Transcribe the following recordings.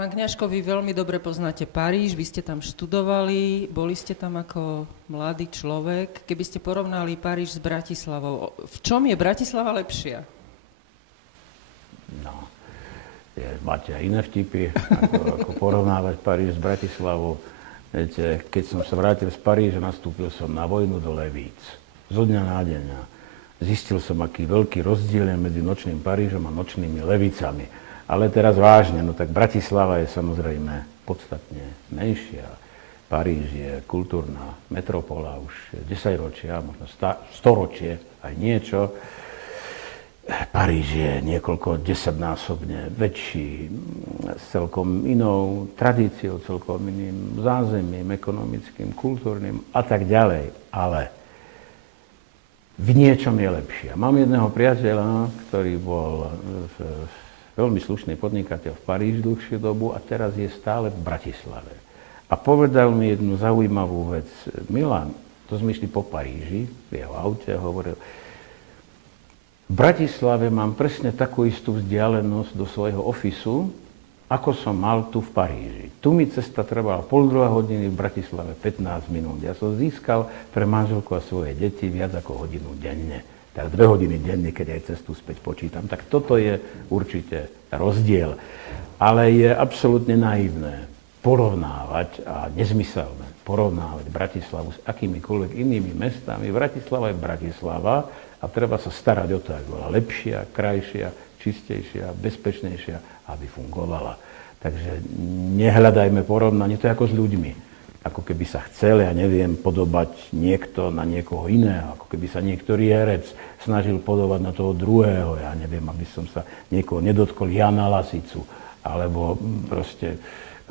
Pán Kňažko, vy veľmi dobre poznáte Paríž, vy ste tam študovali, boli ste tam ako mladý človek. Keby ste porovnali Paríž s Bratislavou, v čom je Bratislava lepšia? No, máte aj iné vtipy, ako porovnávať Paríž s Bratislavou. Viete, keď som sa vrátil z Paríža, nastúpil som na vojnu do Levíc. Zo dňa na deň. Zistil som, aký veľký rozdiel je medzi nočným Parížom a nočnými Levicami. Ale teraz vážne, no tak Bratislava je samozrejme podstatne menšia. Paríž je kultúrna metropola už 10 ročia, možno 100 ročie, aj niečo. Paríž je niekoľko desaťnásobne väčší, s celkom inou tradíciou, celkom iným zázemím, ekonomickým, kultúrnym a tak ďalej. Ale v niečom je lepšia. Mám jedného priateľa, ktorý bol veľmi slušný podnikateľ v Paríži dlhšiu dobu a teraz je stále v Bratislave. A povedal mi jednu zaujímavú vec. Milan, to sme išli po Paríži, v jeho aute, hovoril, v Bratislave mám presne takú istú vzdialenosť do svojho ofisu, ako som mal tu v Paríži. Tu mi cesta trvala 1,5 hodiny, v Bratislave 15 minút. Ja som získal pre manželku a svoje deti viac ako hodinu denne. Tak 2 hodiny denne, keď aj cestu späť počítam. Tak toto je určite rozdiel. Ale je absolútne naivné porovnávať a nezmyselné porovnávať Bratislavu s akýmikoľvek inými mestami. Bratislava je Bratislava a treba sa starať o to, aby bola lepšia, krajšia, čistejšia, bezpečnejšia, aby fungovala. Takže nehľadajme porovnanie, to je ako s ľuďmi. Ako keby sa chcel, ja neviem, podobať niekto na niekoho iného, ako keby sa niektorý herec snažil podobať na toho druhého, ja neviem, aby som sa niekoho nedotkol Jana Lasicu, alebo proste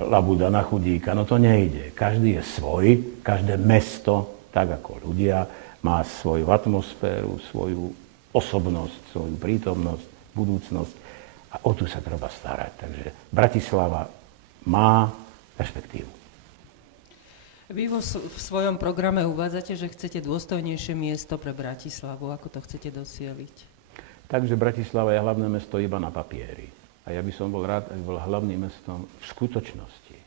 Labuda na chudíka, no to nejde. Každý je svoj, každé mesto, tak ako ľudia, má svoju atmosféru, svoju osobnosť, svoju prítomnosť, budúcnosť a o tu sa treba starať. Takže Bratislava má perspektívu. Vy v svojom programe uvádzate, že chcete dôstojnejšie miesto pre Bratislavu. Ako to chcete docieliť? Takže Bratislava je hlavné mesto iba na papieri. A ja by som bol rád, aby bol hlavným mestom v skutočnosti.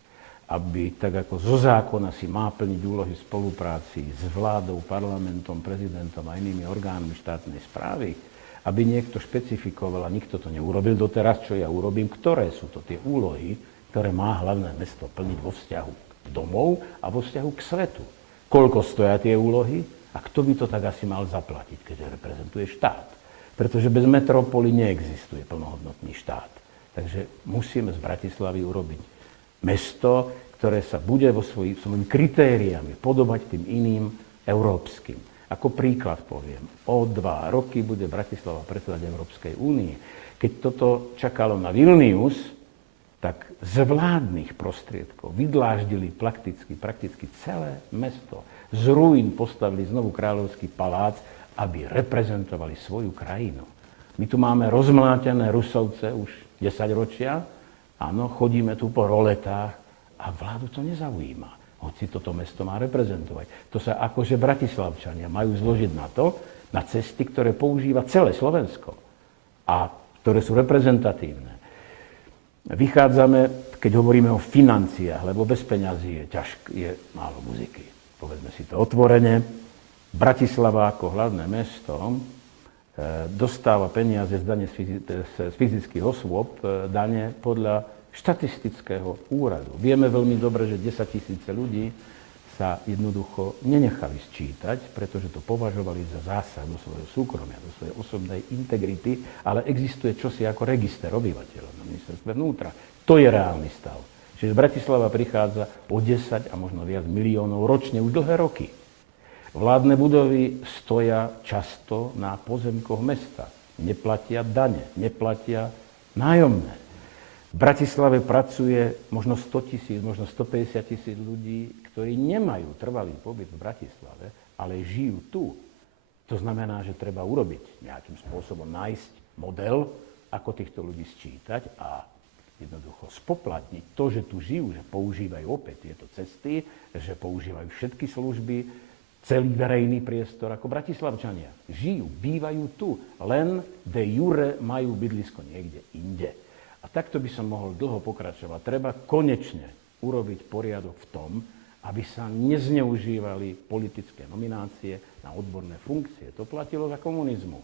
Aby tak ako zo zákona si má plniť úlohy v spolupráci s vládou, parlamentom, prezidentom a inými orgánmi štátnej správy, aby niekto špecifikoval, a nikto to neurobil doteraz, čo ja urobím, ktoré sú to tie úlohy, ktoré má hlavné mesto plniť vo vzťahu domov a vo vzťahu k svetu. Koľko stoja tie úlohy a kto by to tak asi mal zaplatiť, keďže reprezentuje štát. Pretože bez metropoly neexistuje plnohodnotný štát. Takže musíme z Bratislavy urobiť mesto, ktoré sa bude svojimi kritériami podobať tým iným európskym. Ako príklad poviem, o 2 roky bude Bratislava predsedať Európskej únie. Keď toto čakalo na Vilnius, tak z vládnych prostriedkov vydláždili prakticky celé mesto. Z ruín postavili znovu kráľovský palác, aby reprezentovali svoju krajinu. My tu máme rozmlátené Rusovce už 10 ročia, áno, chodíme tu po roletách a vládu to nezaujíma. Hoci toto mesto má reprezentovať. To sa akože Bratislavčania majú zložiť na to, na cesty, ktoré používa celé Slovensko a ktoré sú reprezentatívne. Vychádzame, keď hovoríme o financiách, lebo bez peňazí je málo muziky. Povedzme si to otvorene. Bratislava ako hlavné mesto dostáva peniaze z dane z fyzických osôb, dane podľa štatistického úradu. Vieme veľmi dobre, že 10 000 ľudí sa jednoducho nenechali sčítať, pretože to považovali za zásah do svojho súkromia, do svojej osobnej integrity, ale existuje čosi ako register obyvateľov na ministerstve vnútra. To je reálny stav. Čiže Bratislava prichádza o 10 a možno viac miliónov ročne už dlhé roky. Vládne budovy stoja často na pozemkoch mesta. Neplatia dane, neplatia nájomné. V Bratislave pracuje možno 100 000, možno 150 000 ľudí, ktorí nemajú trvalý pobyt v Bratislave, ale žijú tu. To znamená, že treba urobiť nejakým spôsobom, nájsť model, ako týchto ľudí sčítať a jednoducho spoplatniť to, že tu žijú, že používajú opäť tieto cesty, že používajú všetky služby, celý verejný priestor ako Bratislavčania. Žijú, bývajú tu, len de jure majú bydlisko niekde inde. A takto by som mohol dlho pokračovať. Treba konečne urobiť poriadok v tom, aby sa nezneužívali politické nominácie na odborné funkcie. To platilo za komunizmu.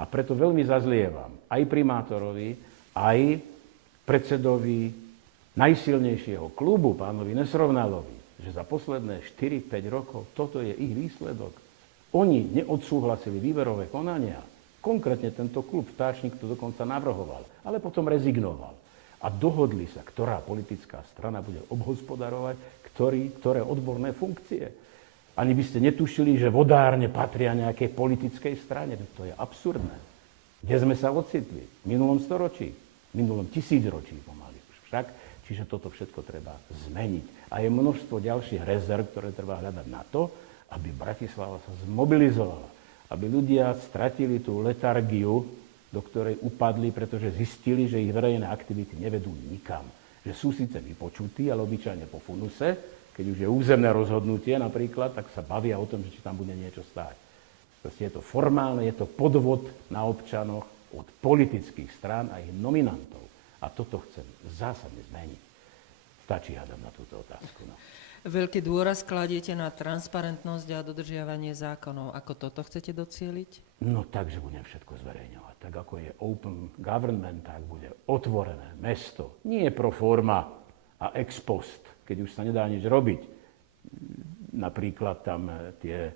A preto veľmi zazlievam aj primátorovi, aj predsedovi najsilnejšieho klubu, pánovi Nesrovnalovi, že za posledné 4-5 rokov toto je ich výsledok. Oni neodsúhlasili výberové konania. Konkrétne tento klub Vtáčnik to dokonca navrhoval, ale potom rezignoval. A dohodli sa, ktorá politická strana bude obhospodarovať, ktoré odborné funkcie. Ani by ste netušili, že vodárne patria nejakej politickej strane. To je absurdné. Kde sme sa ocitli? V minulom storočí, v minulom tisícročí pomaly už však. Čiže toto všetko treba zmeniť. A je množstvo ďalších rezerv, ktoré treba hľadať na to, aby Bratislava sa zmobilizovala. Aby ľudia stratili tú letargiu, do ktorej upadli, pretože zistili, že ich verejné aktivity nevedú nikam. Že sú síce vypočutí, ale obyčajne po funuse. Keď už je územné rozhodnutie napríklad, tak sa bavia o tom, že či tam bude niečo stáť. Proste je to formálne, je to podvod na občanoch od politických strán a ich nominantov. A toto chcem zásadne zmeniť. Stačí hádam na túto otázku. No. Veľký dôraz kladiete na transparentnosť a dodržiavanie zákonov. Ako toto chcete docieliť? No tak, že budem všetko zverejňovať. Tak ako je open government, tak bude otvorené mesto. Nie pro forma a ex post, keď už sa nedá nič robiť. Napríklad tam tie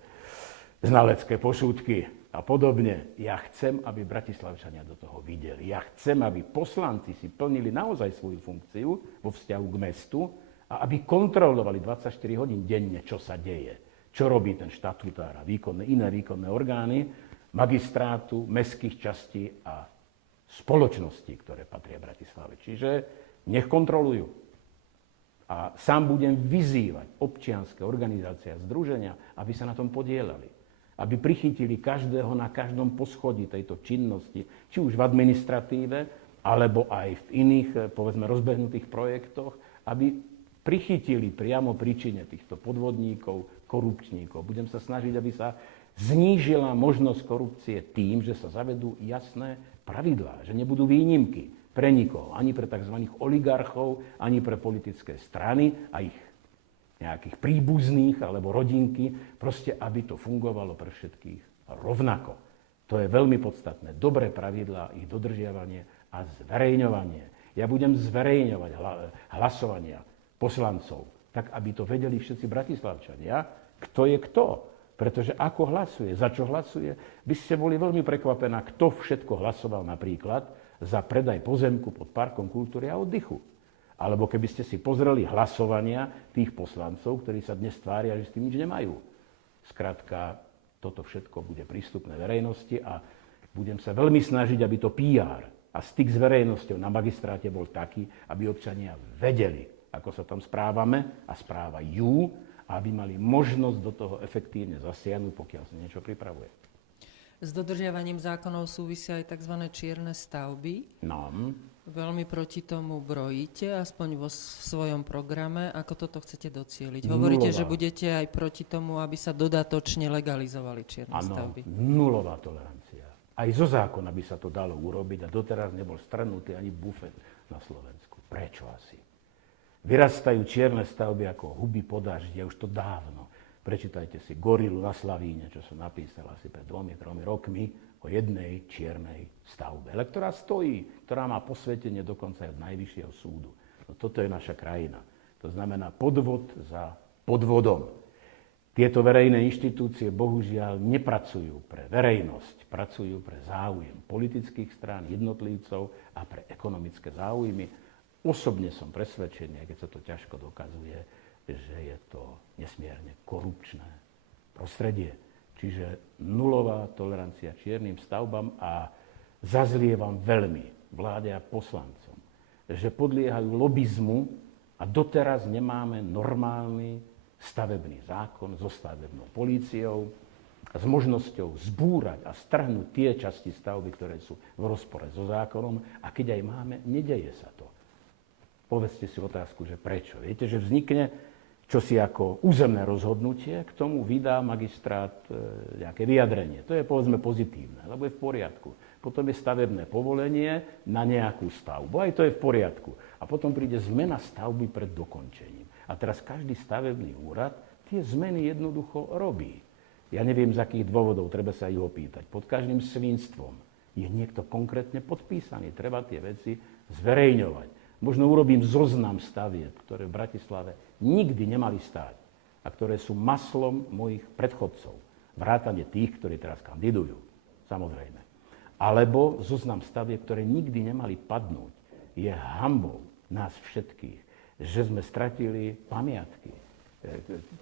znalecké posúdky a podobne. Ja chcem, aby Bratislavčania do toho videli. Ja chcem, aby poslanci si plnili naozaj svoju funkciu vo vzťahu k mestu a aby kontrolovali 24 hodín denne, čo sa deje. Čo robí ten štatutár a iné výkonné orgány magistrátu, mestských častí a spoločností, ktoré patria Bratislave. Čiže nech kontrolujú. A sám budem vyzývať občianske organizácie a združenia, aby sa na tom podielali. Aby prichytili každého na každom poschodí tejto činnosti, či už v administratíve, alebo aj v iných, povedzme, rozbehnutých projektoch, aby prichytili priamo príčine týchto podvodníkov, korupčníkov. Budem sa snažiť, aby sa znížila možnosť korupcie tým, že sa zavedú jasné pravidlá, že nebudú výnimky pre nikoho, ani pre tzv. Oligarchov, ani pre politické strany a ich nejakých príbuzných alebo rodinky, proste aby to fungovalo pre všetkých rovnako. To je veľmi podstatné. Dobré pravidlá, ich dodržiavanie a zverejňovanie. Ja budem zverejňovať hlasovania poslancov, tak aby to vedeli všetci Bratislavčania, kto je kto. Pretože ako hlasuje, za čo hlasuje, by ste boli veľmi prekvapená, kto všetko hlasoval napríklad za predaj pozemku pod Parkom kultúry a oddychu. Alebo keby ste si pozreli hlasovania tých poslancov, ktorí sa dnes tvária, že s tým nič nemajú. Skrátka, toto všetko bude prístupné verejnosti a budem sa veľmi snažiť, aby to PR a styk s verejnosťou na magistráte bol taký, aby občania vedeli, ako sa tam správame a správajú, a aby mali možnosť do toho efektívne zasiahnuť, pokiaľ sa niečo pripravuje. S dodržiavaním zákonov súvisia aj tzv. Čierne stavby. No. Veľmi proti tomu brojíte, aspoň vo svojom programe. Ako toto chcete docieliť? Hovoríte, že budete aj proti tomu, aby sa dodatočne legalizovali čierne stavby. Áno, nulová tolerancia. Aj zo zákona by sa to dalo urobiť a doteraz nebol strhnutý ani bufet na Slovensku. Prečo asi? Vyrastajú čierne stavby ako huby po daždi, už to dávno. Prečítajte si Gorilu na Slavíne, čo som napísal asi pred 2-3 rokmi o jednej čiernej stavbe, ale ktorá stojí, ktorá má posvetenie dokonca aj od Najvyššieho súdu. No toto je naša krajina. To znamená podvod za podvodom. Tieto verejné inštitúcie bohužiaľ nepracujú pre verejnosť, pracujú pre záujem politických strán, jednotlivcov a pre ekonomické záujmy. Osobne som presvedčený, keď sa to ťažko dokazuje, že je to nesmierne korupčné prostredie. Čiže nulová tolerancia čiernym stavbám a zazlievam veľmi vláde a poslancom, že podliehajú lobizmu a doteraz nemáme normálny stavebný zákon so stavebnou políciou a s možnosťou zbúrať a strhnúť tie časti stavby, ktoré sú v rozpore so zákonom a keď aj máme, nedeje sa to. Povedzte si otázku, že prečo. Viete, že vznikne čosi ako územné rozhodnutie, k tomu vydá magistrát nejaké vyjadrenie. To je povedzme pozitívne, lebo je v poriadku. Potom je stavebné povolenie na nejakú stavbu. Aj to je v poriadku. A potom príde zmena stavby pred dokončením. A teraz každý stavebný úrad tie zmeny jednoducho robí. Ja neviem, z akých dôvodov, treba sa ich opýtať. Pod každým svinstvom je niekto konkrétne podpísaný. Treba tie veci zverejňovať. Možno urobím zoznam stavieb, ktoré v Bratislave nikdy nemali stáť a ktoré sú maslom mojich predchodcov. Vrátane tých, ktorí teraz kandidujú. Samozrejme. Alebo zoznam stavieb, ktoré nikdy nemali padnúť. Je hanbou nás všetkých, že sme stratili pamiatky,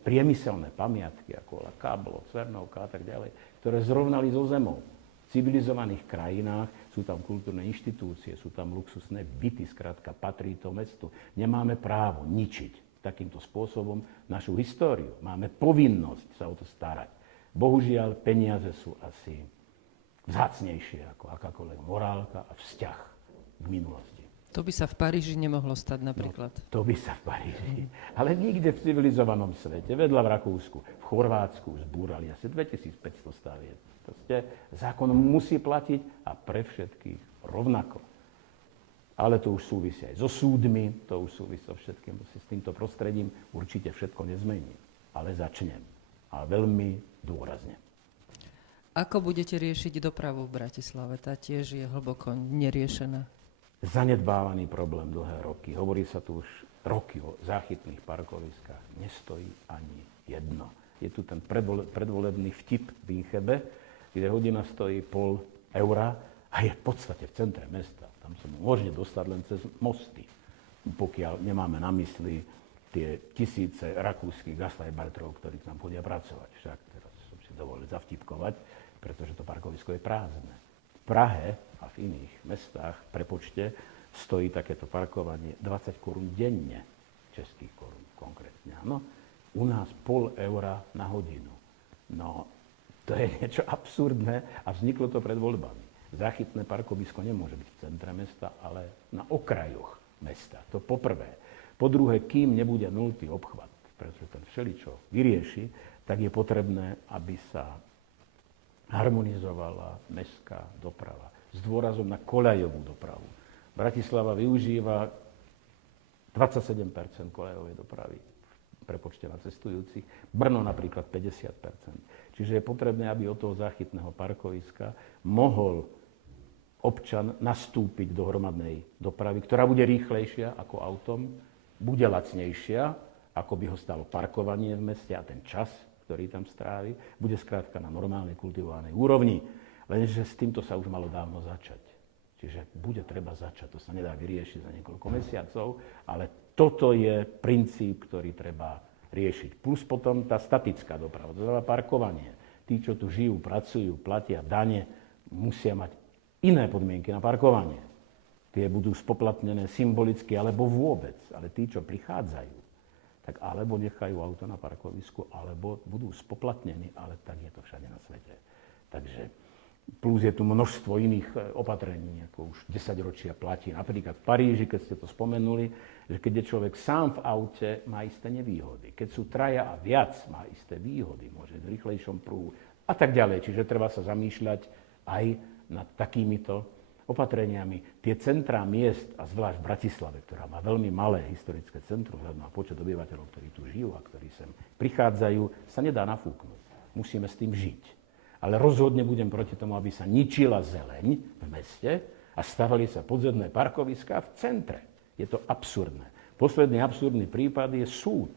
priemyselné pamiatky, ako Káblo, Cvernovka a tak ďalej, ktoré zrovnali so zemou. V civilizovaných krajinách sú tam kultúrne inštitúcie, sú tam luxusné byty, skrátka patrí to mestu. Nemáme právo ničiť takýmto spôsobom našu históriu. Máme povinnosť sa o to starať. Bohužiaľ, peniaze sú asi vzácnejšie ako akákoľvek morálka a vzťah k minulosti. To by sa v Paríži nemohlo stať napríklad. No, to by sa v Paríži. Ale nikde v civilizovanom svete, vedľa v Rakúsku, v Chorvátsku zbúrali asi 2500 stavieb. Proste zákon musí platiť a pre všetkých rovnako. Ale to už súvisí aj so súdmi, to už súvisí so všetkým, to si s týmto prostredím určite všetko nezmení. Ale začnem. A veľmi dôrazne. Ako budete riešiť dopravu v Bratislave? Tá tiež je hlboko neriešená. Zanedbávaný problém dlhé roky. Hovorí sa tu už roky o záchytných parkoviskách. Nestojí ani jedno. Je tu ten predvolebný vtip v Inchebe, kde hodina stojí €0,5 a je v podstate v centre mesta. Tam sa môžete dostať len cez mosty, pokiaľ nemáme na mysli tie tisíce rakúskych gastajbartrov, ktorí tam chodia pracovať. Však teraz som si dovolil zavtipkovať, pretože to parkovisko je prázdne. V Prahe a v iných mestách, prepočte, stojí takéto parkovanie 20 korún denne, českých korún konkrétne. No, u nás €0,5 na hodinu. No, to je niečo absurdné a vzniklo to pred voľbami. Záchytné parkovisko nemôže byť v centre mesta, ale na okrajoch mesta. To poprvé. Po druhé, kým nebude nultý obchvat, pretože ten všeličo vyrieši, tak je potrebné, aby sa harmonizovala mestská doprava s dôrazom na koľajovú dopravu. Bratislava využíva 27% koľajovej dopravy v prepočte na cestujúcich, Brno napríklad 50%. Čiže je potrebné, aby od toho záchytného parkoviska mohol občan nastúpiť do hromadnej dopravy, ktorá bude rýchlejšia ako autom, bude lacnejšia, ako by ho stalo parkovanie v meste a ten čas, ktorý tam strávi, bude skrátka na normálnej kultivovanej úrovni. Lenže s týmto sa už malo dávno začať. Čiže bude treba začať, to sa nedá vyriešiť za niekoľko mesiacov, ale toto je princíp, ktorý treba riešiť. Plus potom tá statická doprava, to znamená parkovanie. Tí, čo tu žijú, pracujú, platia dane, musia mať iné podmienky na parkovanie. Tie budú spoplatnené symbolicky alebo vôbec, ale tí, čo prichádzajú, tak alebo nechajú auto na parkovisku, alebo budú spoplatnení, ale tak je to všade na svete. Takže plus je tu množstvo iných opatrení, ako už 10 ročia platí. Napríklad v Paríži, keď ste to spomenuli, že keď je človek sám v aute, má isté nevýhody. Keď sú traja a viac, má isté výhody, môže v rýchlejšom pruhu a tak ďalej. Čiže treba sa zamýšľať aj nad takýmito opatreniami. Tie centrá miest, a zvlášť v Bratislave, ktorá má veľmi malé historické centrum, vzhľadom na počet obyvateľov, ktorí tu žijú a ktorí sem prichádzajú, sa nedá nafúknuť. Musíme s tým žiť. Ale rozhodne budem proti tomu, aby sa ničila zeleň v meste a stavali sa podzemné parkoviská v centre. Je to absurdné. Posledný absurdný prípad je súd.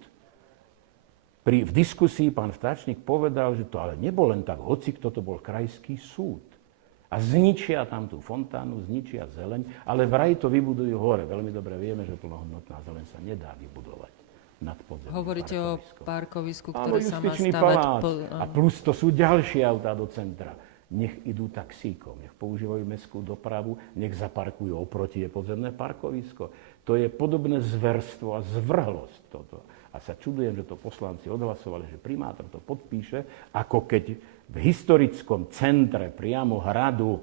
V diskusii pán Vtáčnik povedal, že to ale nebol len tak, hoci kto to bol krajský súd. A zničia tam tú fontánu, zničia zeleň, ale vraj to vybudujú hore. Veľmi dobre vieme, že plnohodnotná zeleň sa nedá vybudovať nad podzemným Hovoríte parkoviskom. o parkovisku, Áno, ktoré sa má Justičný stavať... palác. A plus to sú ďalšie autá do centra. Nech idú taxíkom, nech používajú mestskú dopravu, nech zaparkujú oproti je podzemné parkovisko. To je podobné zverstvo a zvrhlosť toto. A sa čudujem, že to poslanci odhlasovali, že primátor to podpíše, ako keď v historickom centre priamo hradu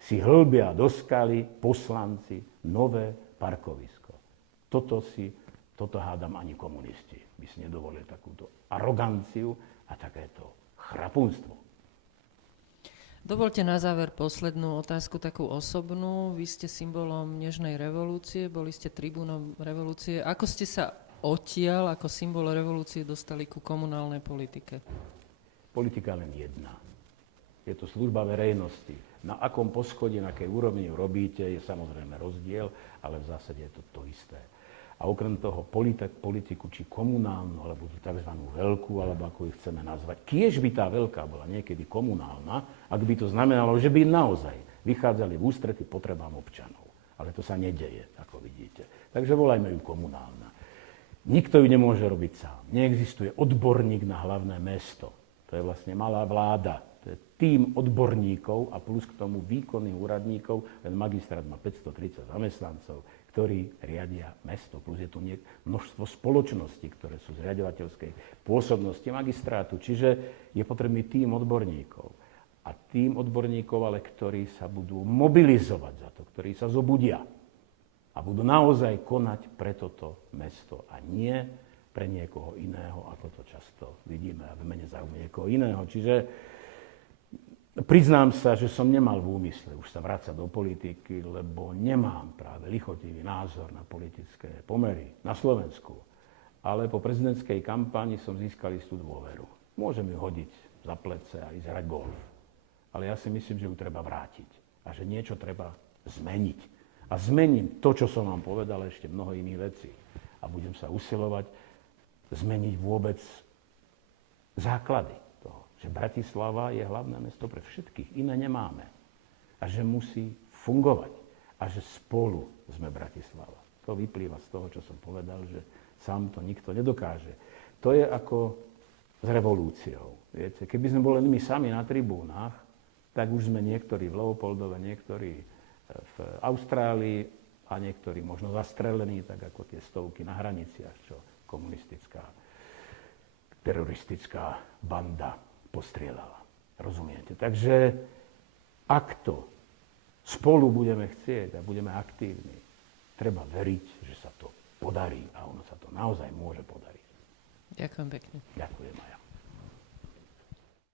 si hlbia do skaly poslanci nové parkovisko. Toto hádam ani komunisti by si nedovolili takúto aroganciu a takéto chrapunstvo. Dovolte na záver poslednú otázku, takú osobnú. Vy ste symbolom Nežnej revolúcie, boli ste tribúnom revolúcie. Ako ste sa odtiaľ, ako symbol revolúcie, dostali ku komunálnej politike? Politika len jedna. Je to služba verejnosti. Na akom poschodí, na akej úrovni ju robíte, je samozrejme rozdiel, ale v zásade je to to isté. A okrem toho politiku, či komunálnu, alebo tú tzv. Veľkú, alebo ako ju chceme nazvať, kiež by tá veľká bola niekedy komunálna, ak by to znamenalo, že by naozaj vychádzali v ústrety potrebám občanov. Ale to sa nedeje, ako vidíte. Takže volajme ju komunálna. Nikto ju nemôže robiť sám. Neexistuje odborník na hlavné mesto. To je vlastne malá vláda. To je tím odborníkov a plus k tomu výkonných úradníkov. Len magistrát má 530 zamestnancov, ktorí riadia mesto. Plus je tu množstvo spoločností, ktoré sú z riaďovateľskej pôsobnosti magistrátu. Čiže je potrebný tím odborníkov. A tím odborníkov, ale ktorí sa budú mobilizovať za to, ktorí sa zobudia a budú naozaj konať pre toto mesto a nie pre niekoho iného, ako to často vidíme a v mene záujmu niekoho iného. Čiže priznám sa, že som nemal v úmysle už sa vrácať do politiky, lebo nemám práve lichotivý názor na politické pomery na Slovensku. Ale po prezidentskej kampani som získal istú dôveru. Môžem ju hodiť za plece a ísť hrať golf. Ale ja si myslím, že ju treba vrátiť a že niečo treba zmeniť. A zmením to, čo som vám povedal, ešte mnoho iných vecí. A budem sa usilovať zmeniť vôbec základy toho, že Bratislava je hlavné mesto pre všetkých, iné nemáme. A že musí fungovať. A že spolu sme Bratislava. To vyplýva z toho, čo som povedal, že sám to nikto nedokáže. To je ako s revolúciou. Viete, keby sme boli my sami na tribúnach, tak už sme niektorí v Leopoldove, niektorí v Austrálii a niektorí možno zastrelení, tak ako tie stovky na hraniciach, čo komunistická, teroristická banda postrieľala. Rozumiete? Takže ak to spolu budeme chcieť a budeme aktívni, treba veriť, že sa to podarí a ono sa to naozaj môže podariť. Ďakujem pekne. Ďakujem aj ja.